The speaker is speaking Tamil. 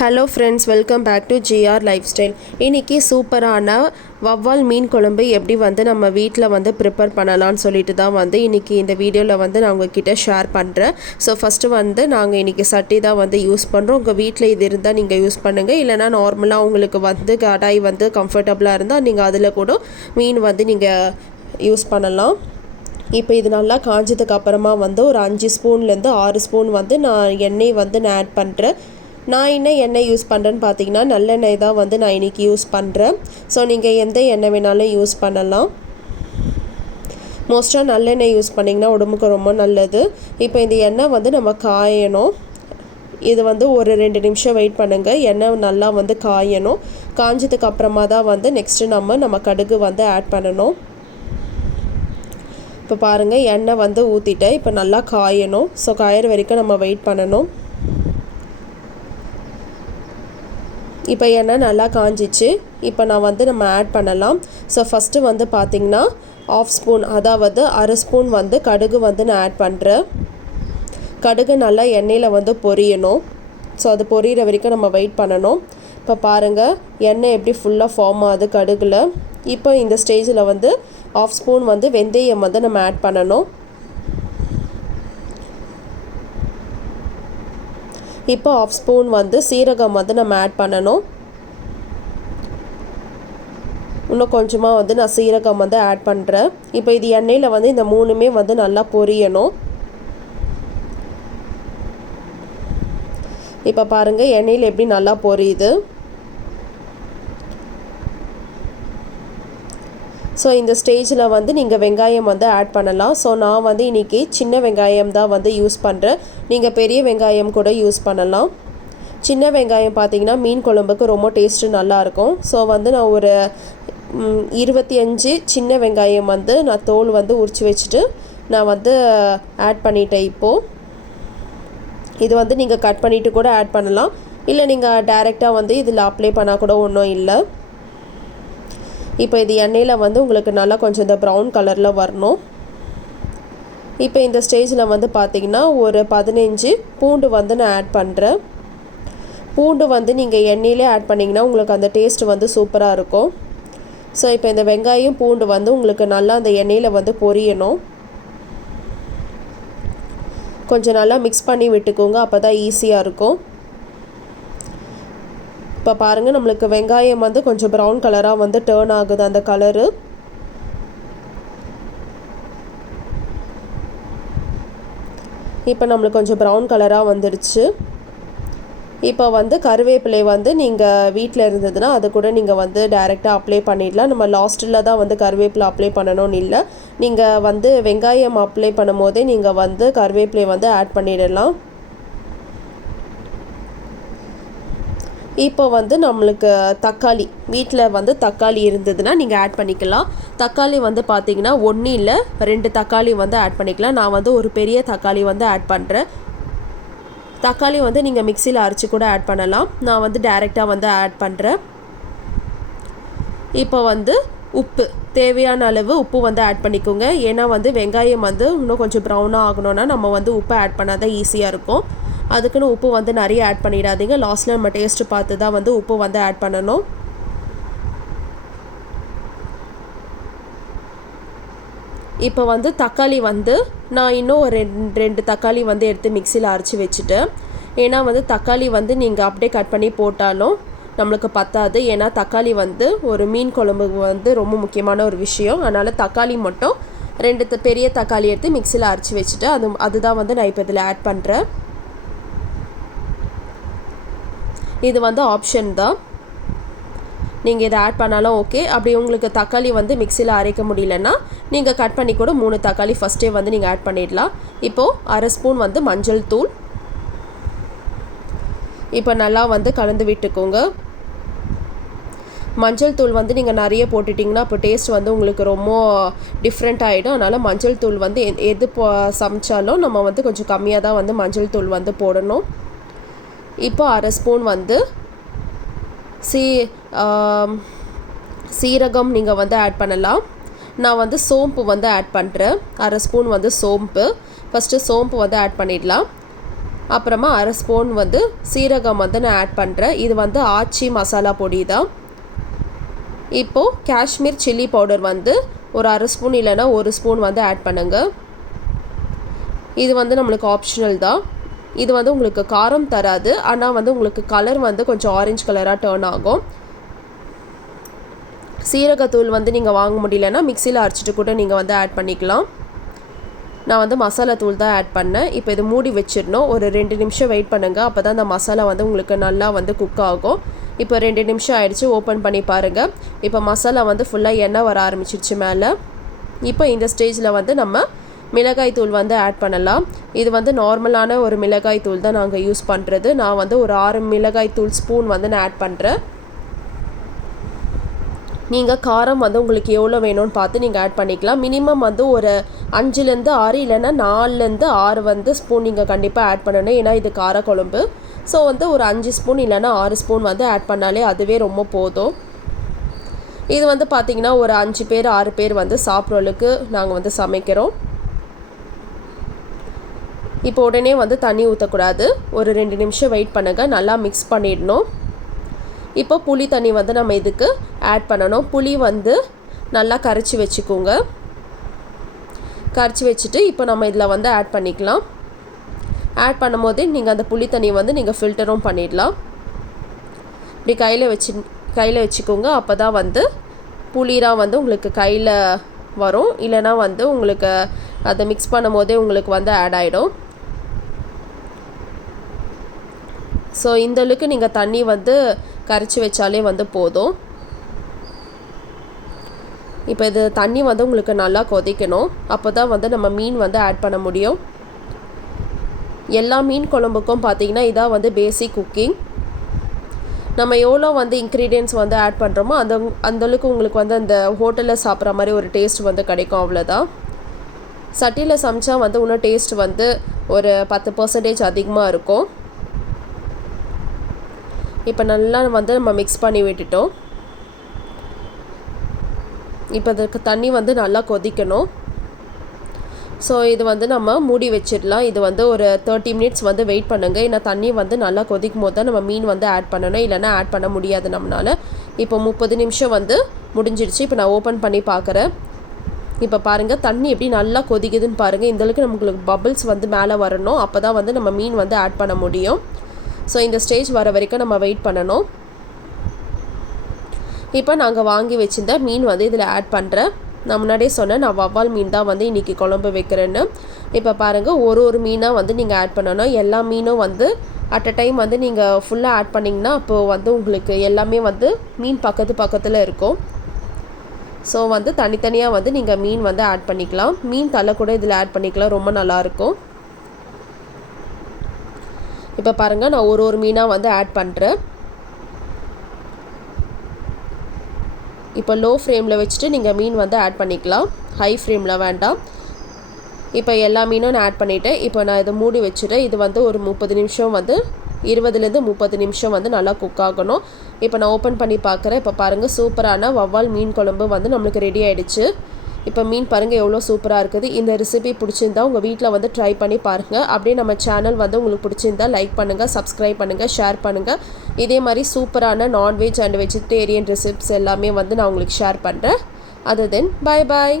Hello friends, welcome back to GR lifestyle. இன்றைக்கி சூப்பரான வவ்வால் மீன் குழம்பு எப்படி நம்ம வீட்டில் ப்ரிப்பேர் பண்ணலான்னு சொல்லிட்டு தான் இன்றைக்கி இந்த வீடியோவில் நான் உங்ககிட்ட ஷேர் பண்ணுறேன். ஸோ ஃபஸ்ட்டு நாங்கள் இன்றைக்கி சட்டி தான் யூஸ் பண்ணுறோம். உங்கள் வீட்டில் இது இருந்தால் நீங்கள் யூஸ் பண்ணுங்கள். இல்லைனா நார்மலாக உங்களுக்கு கடாய் கம்ஃபர்டபுளாக இருந்தால் நீங்கள் அதில் கூட மீன் நீங்கள் யூஸ் பண்ணலாம். இப்போ இது நல்லா காஞ்சதுக்கு அப்புறமா ஒரு 5 ஸ்பூன்லேருந்து 6 ஸ்பூன் நான் எண்ணெய் நான் ஆட் பண்ணுறேன். நான் என்ன எண்ணெய் யூஸ் பண்ணுறேன்னு பார்த்தீங்கன்னா நல்லெண்ணெய் தான் நான் இன்றைக்கி யூஸ் பண்ணுறேன். ஸோ நீங்கள் எந்த எண்ணெய் வேணாலும் யூஸ் பண்ணலாம். மோஸ்ட்டாக நல்லெண்ணெய் யூஸ் பண்ணிங்கன்னா உடம்புக்கு ரொம்ப நல்லது. இப்போ இந்த எண்ணெய் நம்ம காயணும். இது ஒரு 2 நிமிஷம் வெயிட் பண்ணுங்கள். எண்ணெய் நல்லா காயணும். காஞ்சதுக்கு அப்புறமா தான் நெக்ஸ்ட்டு நம்ம கடுகு ஆட் பண்ணணும். இப்போ பாருங்கள், எண்ணெய் ஊற்றிட்டேன். இப்போ நல்லா காயணும். ஸோ காயிற வரைக்கும் நம்ம வெயிட் பண்ணணும். இப்போ எண்ணெய் நல்லா காஞ்சிச்சு. இப்போ நான் நம்ம ஆட் பண்ணலாம். ஸோ ஃபஸ்ட்டு பார்த்திங்கன்னா 1/2 ஸ்பூன், அதாவது 1/2 ஸ்பூன் கடுகு நான் ஆட் பண்ணுறேன். கடுகு நல்லா எண்ணெயில் பொரியணும். ஸோ அது பொரியிற வரைக்கும் நம்ம வெயிட் பண்ணணும். இப்போ பாருங்கள், எண்ணெய் எப்படி ஃபுல்லாக ஃபார்ம் ஆகுது கடுகில். இப்போ இந்த ஸ்டேஜில் 1/2 ஸ்பூன் வெந்தயம் நம்ம ஆட் பண்ணணும். இப்போ 1/2 ஸ்பூன் சீரகம் நம்ம ஆட் பண்ணணும். இன்னும் கொஞ்சமாக நான் சீரகம் ஆட் பண்ணுறேன். இப்போ இது எண்ணெயில் இந்த மூணுமே நல்லா பொரியணும். இப்போ பாருங்கள், எண்ணெயில் எப்படி நல்லா பொரியுது. ஸோ இந்த ஸ்டேஜில் நீங்கள் வெங்காயம் ஆட் பண்ணலாம். ஸோ நான் இன்றைக்கி சின்ன வெங்காயம் தான் யூஸ் பண்ணுறேன். நீங்கள் பெரிய வெங்காயம் கூட யூஸ் பண்ணலாம். சின்ன வெங்காயம் பார்த்திங்கன்னா மீன் குழம்புக்கு ரொம்ப டேஸ்ட்டு நல்லாயிருக்கும். ஸோ நான் ஒரு 25 சின்ன வெங்காயம் நான் தோல் உரித்து வச்சுட்டு நான் ஆட் பண்ணிட்டேன். இப்போது இது நீங்கள் கட் பண்ணிவிட்டு கூட ஆட் பண்ணலாம். இல்லை நீங்கள் டைரெக்டாக இதில் அப்ளை பண்ணால் கூட ஒன்றும் இல்லை. இப்போ இது எண்ணெயில் உங்களுக்கு நல்லா கொஞ்சம் இந்த ப்ரௌன் கலரில் வரணும். இப்போ இந்த ஸ்டேஜில் பார்த்திங்கன்னா ஒரு 15 பூண்டு நான் ஆட் பண்ணுறேன். பூண்டு நீங்கள் எண்ணெயிலே ஆட் பண்ணிங்கன்னா உங்களுக்கு அந்த டேஸ்ட்டு சூப்பராக இருக்கும். ஸோ இப்போ இந்த வெங்காயம் பூண்டு உங்களுக்கு நல்லா அந்த எண்ணெயில் பொரியணும். கொஞ்சம் நல்லா மிக்ஸ் பண்ணி விட்டுக்கோங்க, அப்போ தான் ஈஸியாக இருக்கும். இப்போ பாருங்கள், நம்மளுக்கு வெங்காயம் கொஞ்சம் ப்ரௌன் கலராக டேர்ன் ஆகுது அந்த கலரு. இப்போ நம்மளுக்கு கொஞ்சம் ப்ரௌன் கலராக வந்துடுச்சு. இப்போ கருவேப்பிலை நீங்கள் வீட்டில் இருந்ததுன்னா அது கூட நீங்கள் டைரெக்டாக அப்ளை பண்ணிடலாம். நம்ம லாஸ்ட்டில் தான் கருவேப்பிலை அப்ளை பண்ணணும்னு இல்லை. நீங்கள் வெங்காயம் அப்ளை பண்ணும் போதே நீங்கள் கருவேப்பிலை ஆட் பண்ணிடலாம். இப்போ நம்மளுக்கு தக்காளி, வீட்டில் தக்காளி இருந்ததுன்னா நீங்கள் ஆட் பண்ணிக்கலாம். தக்காளி பார்த்திங்கன்னா 1 இல்லை 2 தக்காளி ஆட் பண்ணிக்கலாம். நான் ஒரு பெரிய தக்காளி ஆட் பண்ணுறேன். தக்காளி நீங்கள் மிக்சியில் அரைச்சி கூட ஆட் பண்ணலாம். நான் டைரெக்டாக ஆட் பண்ணுறேன். இப்போ உப்பு, தேவையான அளவு உப்பு ஆட் பண்ணிக்கோங்க. ஏன்னா வெங்காயம் இன்னும் கொஞ்சம் ப்ரௌனாக ஆகணும்னா நம்ம உப்பு ஆட் பண்ணால் தான் ஈஸியாக இருக்கும். அதுக்குன்னு உப்பு நிறைய ஆட் பண்ணிடாதீங்க. லாஸ்ட்டில் நம்ம டேஸ்ட்டு பார்த்து தான் உப்பு ஆட் பண்ணணும். இப்போ தக்காளி நான் இன்னும் ஒரு 2 தக்காளி எடுத்து மிக்சியில் அரைச்சி வச்சுட்டேன். ஏன்னா தக்காளி நீங்கள் அப்படியே கட் பண்ணி போட்டாலும் நம்மளுக்கு பத்தாது. ஏன்னா தக்காளி ஒரு மீன் குழம்புக்கு ரொம்ப முக்கியமான ஒரு விஷயம். அதனால் தக்காளி மட்டும் 2 பெரிய தக்காளி எடுத்து மிக்சியில் அரைச்சி வச்சுட்டு அதுதான் நான் இப்போ இதில் ஆட் பண்ணுறேன். இது ஆப்ஷன் தான், நீங்கள் இதை ஆட் பண்ணாலும் ஓகே. அப்படி உங்களுக்கு தக்காளி மிக்சியில் அரைக்க முடியலன்னா நீங்கள் கட் பண்ணி கூட 3 தக்காளி ஃபஸ்ட்டே நீங்கள் ஆட் பண்ணிடலாம். இப்போது 1/2 ஸ்பூன் மஞ்சள் தூள். இப்போ நல்லா கலந்து விட்டுக்கோங்க. மஞ்சள் தூள் நீங்கள் நிறைய போட்டுட்டிங்கன்னா அப்போ டேஸ்ட் உங்களுக்கு ரொம்ப டிஃப்ரெண்ட் ஆகிடும். அதனால் மஞ்சள் தூள் எது சமைச்சாலும் நம்ம கொஞ்சம் கம்மியாக தான் மஞ்சள் தூள் போடணும். இப்போ 1/2 ஸ்பூன் சீரகம் நீங்கள் ஆட் பண்ணலாம். நான் சோம்பு ஆட் பண்ணுறேன். 1/2 ஸ்பூன் சோம்பு. ஃபஸ்ட்டு சோம்பு ஆட் பண்ணிடலாம். அப்புறமா அரை ஸ்பூன் வந்து சீரகம் வந்து நான் ஆட் பண்ணுறேன். இது வந்து ஆச்சி மசாலா பொடி தான். இப்போது காஷ்மீர் சில்லி பவுடர் வந்து ஒரு அரை ஸ்பூன் இல்லைன்னா 1 ஸ்பூன் வந்து ஆட் பண்ணுங்கள். இது வந்து நம்மளுக்கு ஆப்ஷனல் தான். இது வந்து உங்களுக்கு காரம் தராது, ஆனால் வந்து உங்களுக்கு கலர் வந்து கொஞ்சம் ஆரஞ்சு கலராக டேர்ன் ஆகும். சீரகத்தூள் வந்து நீங்கள் வாங்க முடியலன்னா மிக்சியில் அரைச்சிட்டு கூட நீங்கள் வந்து ஆட் பண்ணிக்கலாம். நான் வந்து மசாலா தூள் தான் ஆட் பண்ணேன். இப்போ இது மூடி வச்சிடணும். ஒரு 2 நிமிஷம் வெயிட் பண்ணுங்கள். அப்போ தான் அந்த மசாலா வந்து உங்களுக்கு நல்லா வந்து குக் ஆகும். இப்போ 2 நிமிஷம் ஆயிடுச்சு. ஓப்பன் பண்ணி பாருங்கள். இப்போ மசாலா வந்து ஃபுல்லாக எண்ணெய் வர ஆரம்பிச்சிருச்சு மேலே. இப்போ இந்த ஸ்டேஜில் வந்து நம்ம மிளகாய் தூள் வந்து ஆட் பண்ணலாம். இது வந்து நார்மலான ஒரு மிளகாய் தூள் தான் நாங்கள் யூஸ் பண்ணுறது. நான் வந்து ஒரு 6 மிளகாய் தூள் ஸ்பூன் வந்து நான் ஆட் பண்ணுறேன். நீங்கள் காரம் வந்து உங்களுக்கு எவ்வளோ வேணும்னு பார்த்து நீங்கள் ஆட் பண்ணிக்கலாம். மினிமம் வந்து ஒரு 5லேருந்து 6 இல்லைன்னா 4லேருந்து 6 வந்து ஸ்பூன் நீங்கள் கண்டிப்பாக ஆட் பண்ணணும். ஏன்னா இது காரக்குழம்பு. ஸோ வந்து ஒரு 5 ஸ்பூன் இல்லைன்னா 6 ஸ்பூன் வந்து ஆட் பண்ணாலே அதுவே ரொம்ப போதும். இது வந்து பார்த்திங்கன்னா ஒரு 5 பேர் 6 பேர் வந்து சாப்பிட்றதுக்கு நாங்கள் வந்து சமைக்கிறோம். இப்போ உடனே வந்து தண்ணி ஊற்றக்கூடாது. ஒரு 2 நிமிஷம் வெயிட் பண்ணுங்கள். நல்லா மிக்ஸ் பண்ணிடணும். இப்போ புளி தண்ணி வந்து நம்ம இதுக்கு ஆட் பண்ணணும். புளி வந்து நல்லா கரைச்சி வச்சுக்கோங்க. கரைச்சி வச்சுட்டு இப்போ நம்ம இதில் வந்து ஆட் பண்ணிக்கலாம். ஆட் பண்ணும்போது நீங்கள் அந்த புளி தண்ணி வந்து நீங்கள் ஃபில்டரும் பண்ணிடலாம். இப்படி கையில் வச்சுக்கோங்க. அப்போ தான் வந்து புளிராக வந்து உங்களுக்கு கையில் வரும். இல்லைனா வந்து உங்களுக்கு அதை மிக்ஸ் பண்ணும் போதே உங்களுக்கு வந்து ஆட் ஆகிடும். ஸோ இந்தளவுக்கு நீங்கள் தண்ணி வந்து கரைச்சி வச்சாலே வந்து போதும். இப்போ இது தண்ணி வந்து உங்களுக்கு நல்லா கொதிக்கணும். அப்போ தான் வந்து நம்ம மீன் வந்து ஆட் பண்ண முடியும். எல்லா மீன் குழம்புக்கும் பார்த்திங்கன்னா இதான் வந்து பேசிக் குக்கிங். நம்ம எவ்வளோ வந்து இன்க்ரீடியன்ட்ஸ் வந்து ஆட் பண்ணுறோமோ அந்தளவுக்கு உங்களுக்கு வந்து அந்த ஹோட்டலில் சாப்பிட்ற மாதிரி ஒரு டேஸ்ட் வந்து கிடைக்கும். அவ்வளோதான். சட்டியில் சமைச்சா வந்து இன்னும் டேஸ்ட் வந்து ஒரு 10% அதிகமாக இருக்கும். இப்போ நல்லா வந்து நம்ம மிக்ஸ் பண்ணி விட்டுட்டோம். இப்போ அதுக்கு தண்ணி வந்து நல்லா கொதிக்கணும். ஸோ இது வந்து நம்ம மூடி வச்சிடலாம். இது வந்து ஒரு 30 மினிட்ஸ் வந்து வெயிட் பண்ணுங்கள். ஏன்னா தண்ணி வந்து நல்லா கொதிக்கும் போது தான் நம்ம மீன் வந்து ஆட் பண்ணணும். இல்லைனா ஆட் பண்ண முடியாது நம்மளால். இப்போ 30 நிமிஷம் வந்து முடிஞ்சிருச்சு. இப்போ நான் ஓப்பன் பண்ணி பார்க்குறேன். இப்போ பாருங்கள் தண்ணி எப்படி நல்லா கொதிக்குதுன்னு பாருங்கள். இந்தளவுக்கு நமக்கு பபிள்ஸ் வந்து மேலே வரணும். அப்போ தான் வந்து நம்ம மீன் வந்து ஆட் பண்ண முடியும். ஸோ இந்த ஸ்டேஜ் வர வரைக்கும் நம்ம வெயிட் பண்ணணும். இப்போ நாங்கள் வாங்கி வச்சிருந்த மீன் வந்து இதில் ஆட் பண்ணுறேன். நான் முன்னாடியே சொன்னேன் நான் வவ்வால் மீன் தான் வந்து இன்றைக்கி குழம்பு வைக்கிறேன்னு. இப்போ பாருங்கள் ஒரு மீனாக வந்து நீங்கள் ஆட் பண்ணணும். எல்லா மீனும் வந்து அட் அ டைம் வந்து நீங்கள் ஃபுல்லாக ஆட் பண்ணிங்கன்னா அப்போது வந்து உங்களுக்கு எல்லாமே வந்து மீன் பக்கத்தில் இருக்கும். ஸோ வந்து தனித்தனியாக வந்து நீங்கள் மீன் வந்து ஆட் பண்ணிக்கலாம். மீன் தலை கூட இதில் ஆட் பண்ணிக்கலாம். ரொம்ப நல்லாயிருக்கும். இப்போ பாருங்கள் நான் ஒரு மீனாக வந்து ஆட் பண்ணுறேன். இப்போ லோ ஃப்ளேமில் வச்சுட்டு நீங்கள் மீன் வந்து ஆட் பண்ணிக்கலாம். ஹை ஃப்ளேமில் வேண்டாம். இப்போ எல்லா மீனும் நான் ஆட் பண்ணிவிட்டேன். இப்போ நான் இதை மூடி வச்சுட்டேன். இது வந்து ஒரு 30 நிமிஷம் வந்து 20லேருந்து 30 நிமிஷம் வந்து நல்லா குக் ஆகணும். இப்போ நான் ஓப்பன் பண்ணி பார்க்குறேன். இப்போ பாருங்கள் சூப்பரான வவ்வால் மீன் குழம்பு வந்து நம்மளுக்கு ரெடி ஆகிடுச்சு. இப்போ மீன் பாருங்கள் எவ்வளோ சூப்பராக இருக்குது. இந்த ரெசிபி பிடிச்சிருந்தா உங்கள் வீட்டில் வந்து ட்ரை பண்ணி பாருங்கள். அப்படியே நம்ம சேனல் வந்து உங்களுக்கு பிடிச்சிருந்தா லைக் பண்ணுங்கள், சப்ஸ்கிரைப் பண்ணுங்கள், ஷேர் பண்ணுங்கள். இதே மாதிரி சூப்பரான நான்வெஜ் அண்ட் வெஜிடேரியன் ரெசிப்ஸ் எல்லாமே வந்து நான் உங்களுக்கு ஷேர் பண்ணுறேன். அது தென் பாய்.